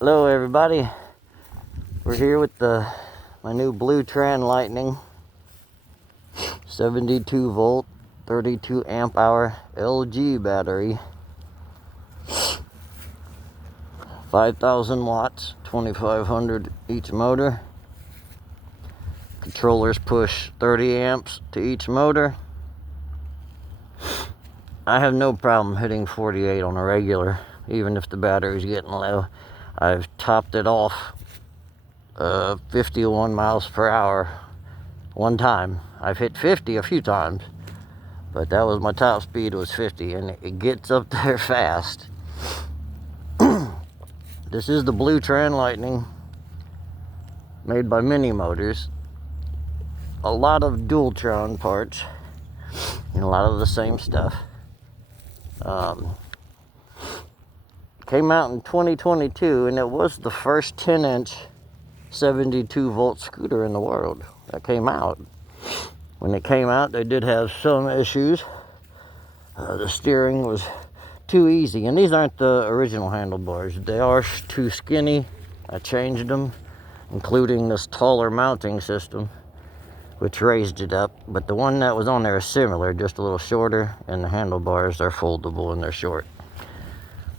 Hello everybody, we're here with my new bluetran Lightning 72 volt 32 amp hour LG battery, 5,000 watts, 2,500 each motor. Controllers push 30 amps to each motor. I have no problem hitting 48 on a regular, even if the battery's getting low. I've topped it off 51 miles per hour one time. I've hit 50 a few times, but that was my top speed, was 50, and it gets up there fast. This is the bluetran Lightning, made by Mini Motors. A lot of Dualtron parts and a lot of the same stuff. Came out in 2022, and it was the first 10-inch 72 volt scooter in the world that came out. When it came out, they did have some issues. The steering was too easy, and these aren't the original handlebars. They are too skinny. I changed them, including this taller mounting system, which raised it up. But the one that was on there is similar, just a little shorter, and the handlebars are foldable and they're short.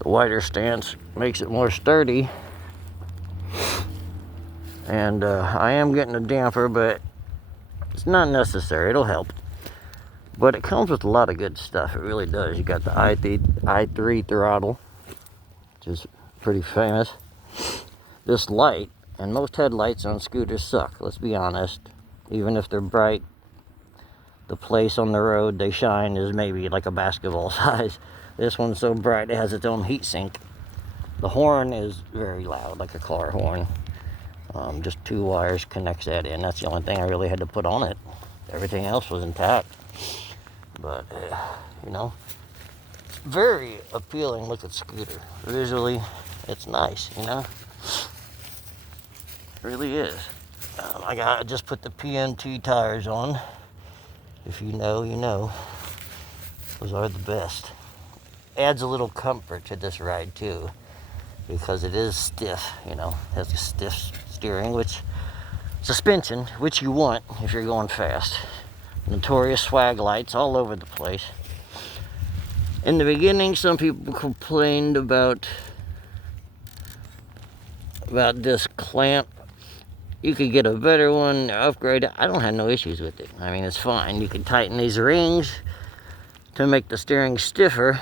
The wider stance makes it more sturdy. And I am getting a damper, but it's not necessary. It'll help. But it comes with a lot of good stuff. It really does. You got the i3 throttle, which is pretty famous. This light, and most headlights on scooters suck, let's be honest. Even if they're bright, the place on the road they shine is maybe like a basketball size. This one's so bright it has its own heat sink. The horn is very loud, like a car horn. Just 2 wires connects that in. That's the only thing I really had to put on it. Everything else was intact. But, you know, it's very appealing looking scooter. Visually, it's nice, you know. It really is. I just put the PMT tires on. If you know, you know. Those are the best. Adds a little comfort to this ride too, because it is stiff, you know. It has a stiff steering, which suspension, which you want if you're going fast. Notorious swag lights all over the place. In the beginning, some people complained about this clamp. You could get a better one, upgrade it. I don't have no issues with it. I mean, it's fine. You can tighten these rings to make the steering stiffer.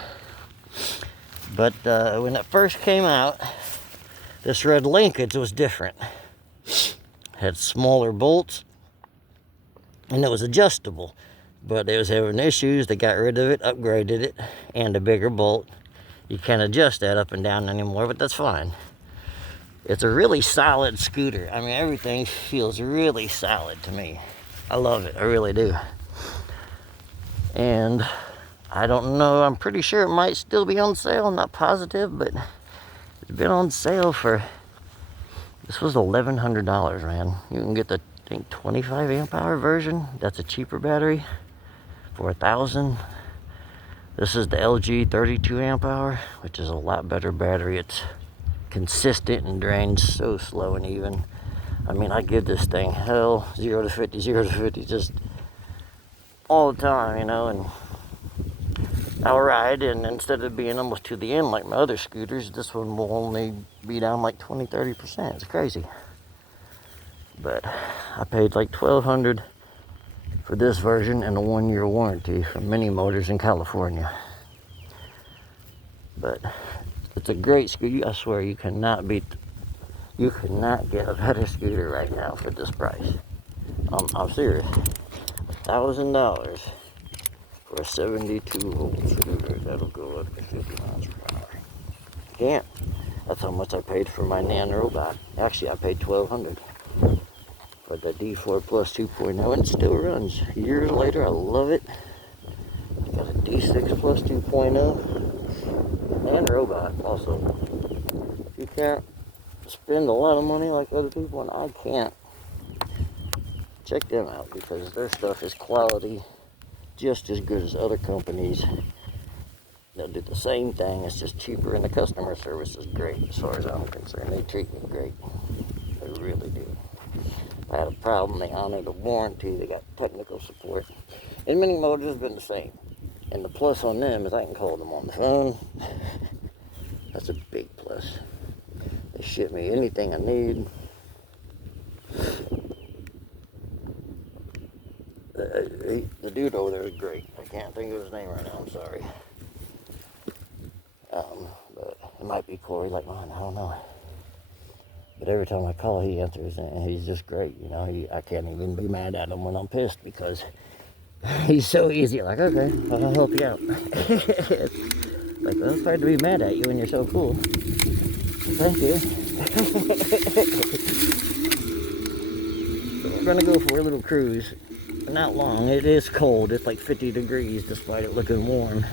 But when it first came out, this red linkage was different. It had smaller bolts, and it was adjustable. But it was having issues. They got rid of it, upgraded it, and a bigger bolt. You can't adjust that up and down anymore, but that's fine. It's a really solid scooter. I mean, everything feels really solid to me. I love it, I really do. And I don't know, I'm pretty sure it might still be on sale. I'm not positive, but it's been on sale for, this was $1,100, man. You can get the, I think, 25 amp hour version. That's a cheaper battery for $1,000. This is the LG 32 amp hour, which is a lot better battery. It's consistent and drains so slow and even. I mean, I give this thing hell, 0 to 50, 0 to 50, just all the time, you know. And I'll ride, and instead of being almost to the end like my other scooters, this one will only be down like 20-30%. It's crazy. But I paid like $1,200 for this version and a 1-year warranty from Mini Motors in California. But it's a great scooter. I swear you cannot get a better scooter right now for this price. I'm serious. $1,000 for a 72 volt scooter that'll go up to 50 miles per hour. Can't. That's how much I paid for my Nan robot. Actually, I paid $1,200 for the D4 Plus 2.0, and it still runs. Years later, I love it. Got a D6 Plus 2.0 and robot also. If you can't spend a lot of money like other people, and I can't, check them out, because their stuff is quality, just as good as other companies. They'll do the same thing, it's just cheaper, and the customer service is great as far as I'm concerned. They treat me great. They really do. If I had a problem, they honor the warranty, they got technical support. And Mini Motors has been the same. And the plus on them is I can call them on the phone. That's a big plus. They ship me anything I need. The dude over there is great. I can't think of his name right now, I'm sorry. But it might be Corey like mine, I don't know. But every time I call, he answers, and he's just great. You know, I can't even be mad at him when I'm pissed because he's so easy. Like, okay, I'll help you out. Like, well, it's hard to be mad at you when you're so cool. Thank you. So we're gonna go for a little cruise. Not long. It is cold. It's like 50 degrees despite it looking warm.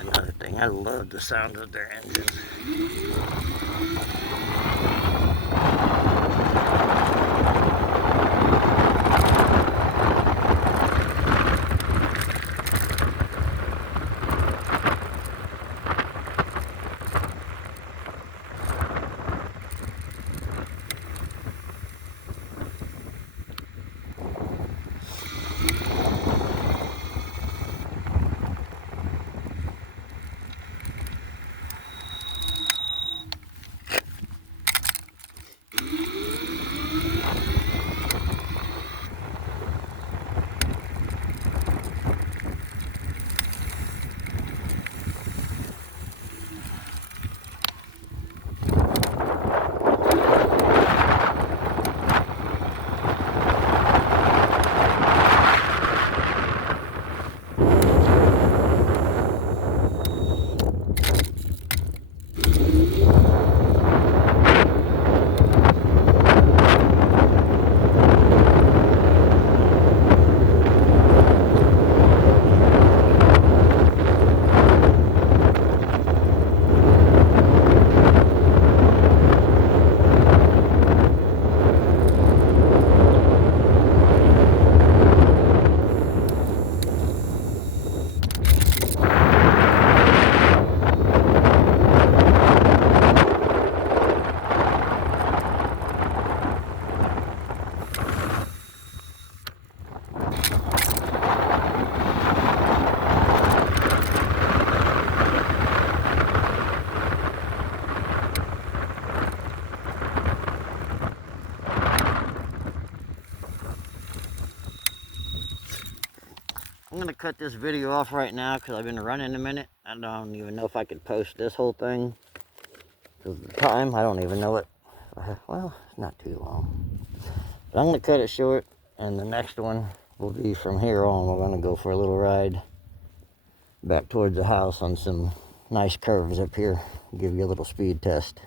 Another thing, I love the sound of their engine. I'm gonna cut this video off right now because I've been running a minute. I don't even know if I could post this whole thing. Because of the time, I don't even know it. Well, it's not too long. But I'm gonna cut it short, and the next one will be from here on. We're gonna go for a little ride back towards the house on some nice curves up here. Give you a little speed test.